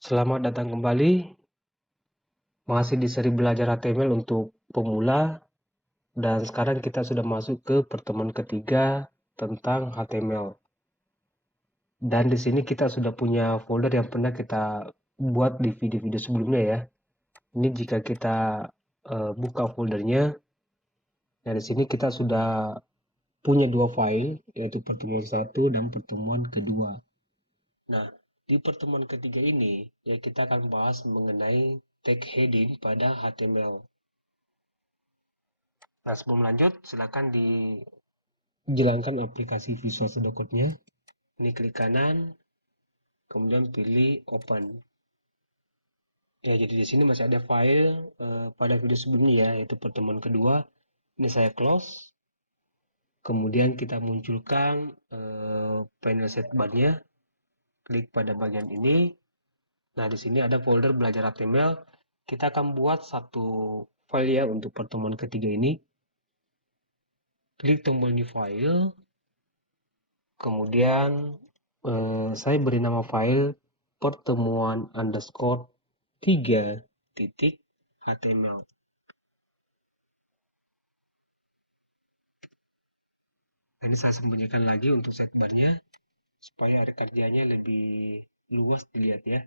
Selamat datang kembali, masih di seri belajar HTML untuk pemula, dan sekarang kita sudah masuk ke pertemuan ketiga tentang HTML. Dan di sini kita sudah punya folder yang pernah kita buat di video-video sebelumnya ya. Ini jika kita buka foldernya, nah di sini kita sudah punya dua file, yaitu pertemuan satu dan pertemuan kedua. Nah, di pertemuan ketiga ini, ya kita akan bahas mengenai tag heading pada HTML. Nah, sebelum lanjut, silakan dijalankan aplikasi Visual Studio Code-nya. Ini klik kanan, kemudian pilih Open. Ya, jadi di sini masih ada file pada video sebelumnya ya, yaitu pertemuan kedua. Ini saya close. Kemudian kita munculkan panel sidebar-nya. Klik pada bagian ini. Nah, di sini ada folder belajar HTML. Kita akan buat satu file ya untuk pertemuan ketiga ini. Klik tombol New File. Kemudian saya beri nama file pertemuan underscore 3.html. Ini saya sembunyikan lagi untuk sidebar-nya supaya area kerjanya lebih luas dilihat ya.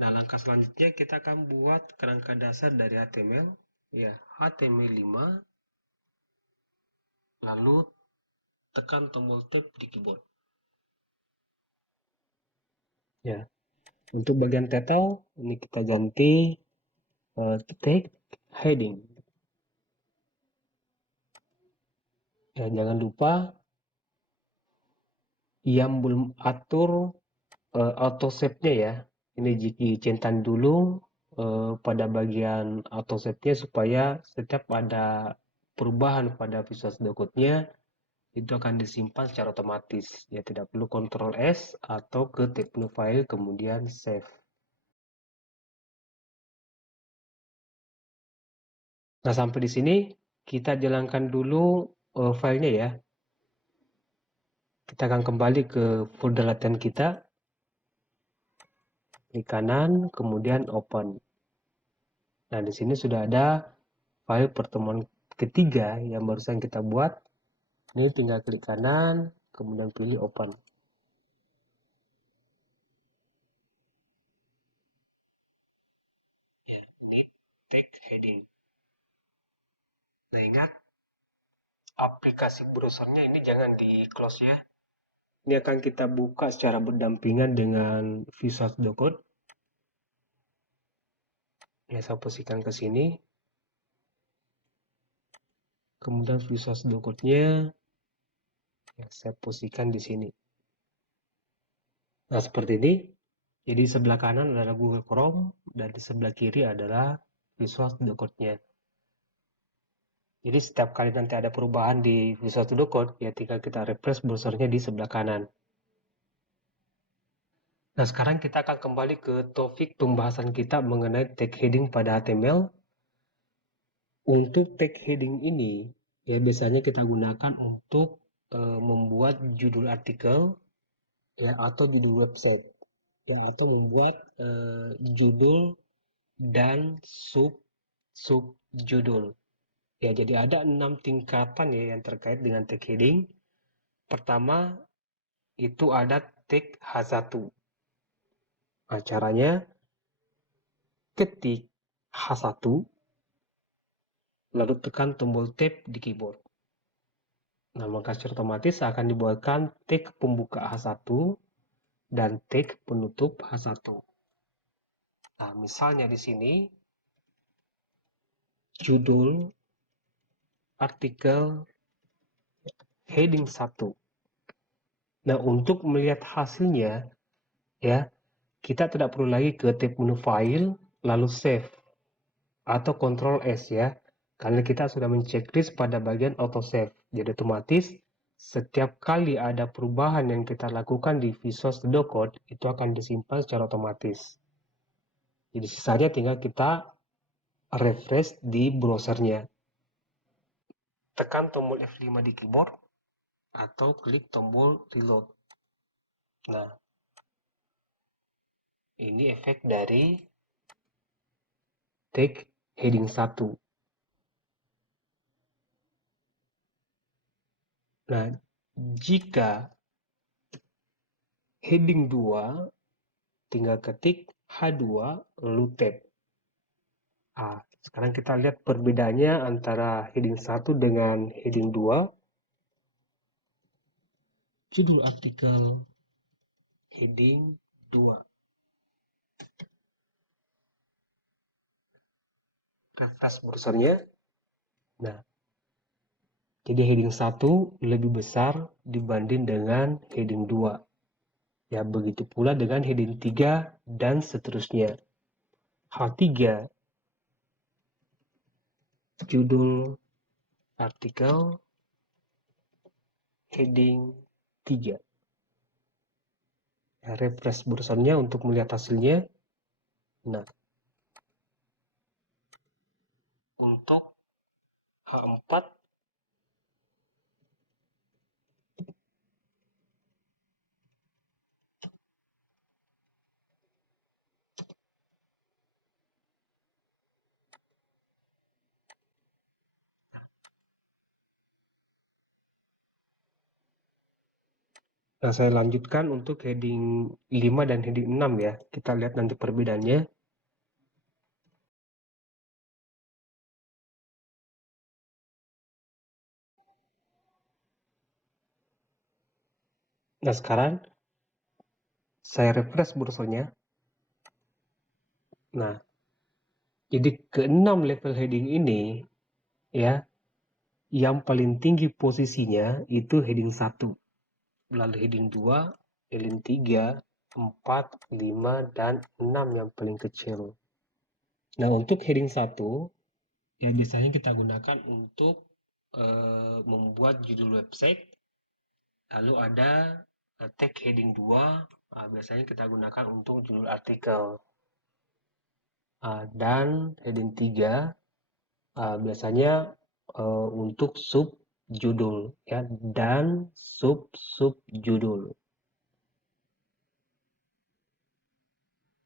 Nah, langkah selanjutnya kita akan buat kerangka dasar dari HTML ya, HTML5, lalu tekan tombol tab di keyboard. Ya, untuk bagian title ini kita ganti tag heading. Ya, jangan lupa yang belum atur auto save-nya ya. Ini dicentan dulu pada bagian auto save-nya supaya setiap ada perubahan pada Visual Studio Code-nya itu akan disimpan secara otomatis. Ya, tidak perlu Ctrl S atau ke tab menu file kemudian save. Nah, sampai di sini kita jalankan dulu filenya ya. Kita akan kembali ke folder latihan kita. Klik kanan, kemudian open. Nah, di sini sudah ada file pertemuan ketiga yang barusan kita buat. Ini tinggal klik kanan, kemudian pilih open. Ya, ini tag heading. Nah, ingat aplikasi browsernya ini jangan di close ya. Ini akan kita buka secara berdampingan dengan Visual Studio Code. Ya, saya posisikan ke sini. Kemudian Visual Studio Code-nya ya, saya posisikan di sini. Nah, seperti ini. Jadi sebelah kanan adalah Google Chrome dan di sebelah kiri adalah Visual Studio Code-nya. Jadi setiap kali nanti ada perubahan di Visual Studio Code, ya tinggal kita refresh browsernya di sebelah kanan. Nah, sekarang kita akan kembali ke topik pembahasan kita mengenai tag heading pada HTML. Untuk tag heading ini, ya biasanya kita gunakan untuk membuat judul artikel ya, atau judul website, ya, atau membuat judul dan sub judul. Ya, jadi ada 6 tingkatan ya yang terkait dengan tag heading. Pertama, itu ada tag H1. Nah, caranya ketik H1, lalu tekan tombol tab di keyboard. Nah, maka secara otomatis akan dibuatkan tag pembuka H1 dan tag penutup H1. Nah, misalnya di sini judul artikel heading 1. Nah, untuk melihat hasilnya ya, kita tidak perlu lagi ke tab menu file lalu save atau Ctrl S ya, karena kita sudah menceklis pada bagian auto save. Jadi otomatis setiap kali ada perubahan yang kita lakukan di Visual Studio Code itu akan disimpan secara otomatis. Jadi sisanya tinggal kita refresh di browsernya. Tekan tombol F5 di keyboard atau klik tombol reload. Nah, Ini efek dari tag heading 1. Nah, jika heading 2, tinggal ketik H2 lalu tab. Sekarang kita lihat perbedaannya antara heading 1 dengan heading 2. Judul artikel heading 2. Refresh browsernya. Nah, jadi heading 1 lebih besar dibanding dengan heading 2. Ya, begitu pula dengan heading 3 dan seterusnya. Hal 3, judul artikel heading 3. Ya, refresh browsernya untuk melihat hasilnya. Nah, untuk H4, nah, saya lanjutkan untuk heading 5 dan heading 6 ya. Kita lihat nanti perbedaannya. Nah, sekarang saya refresh browsernya. Nah, jadi ke-6 level heading ini ya, yang paling tinggi posisinya itu heading 1. Lalu heading 2, heading 3, 4, 5, dan 6 yang paling kecil. Nah, untuk heading 1, ya biasanya kita gunakan untuk membuat judul website. Lalu ada tag heading 2, biasanya kita gunakan untuk judul artikel. Dan heading 3, biasanya untuk sub judul ya, dan sub judul.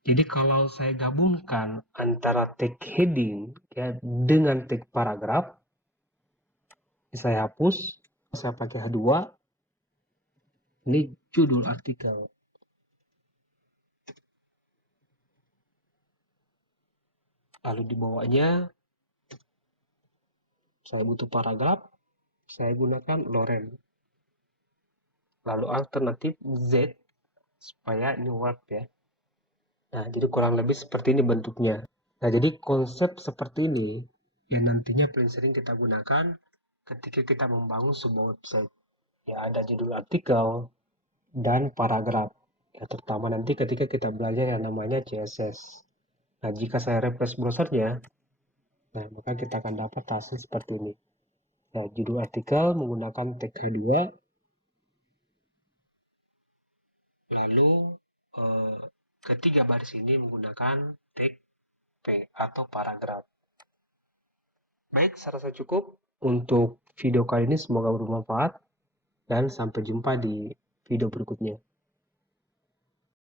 Jadi kalau saya gabungkan antara tag heading ya dengan tag paragraf, saya hapus, saya pakai H2, ini judul artikel. Lalu di bawahnya saya butuh paragraf, saya gunakan Loren. Lalu alternatif Z supaya ini Word ya. Nah, jadi kurang lebih seperti ini bentuknya. Nah, jadi konsep seperti ini yang nantinya paling sering kita gunakan ketika kita membangun sebuah website. Ya, ada judul artikel dan paragraf. Ya, terutama nanti ketika kita belajar yang namanya CSS. Nah, jika saya refresh browsernya, nah, maka kita akan dapat hasil seperti ini. Nah, judul artikel menggunakan tag H2, lalu ketiga baris ini menggunakan tag P atau paragraf. Baik, saya rasa cukup untuk video kali ini. Semoga bermanfaat dan sampai jumpa di video berikutnya.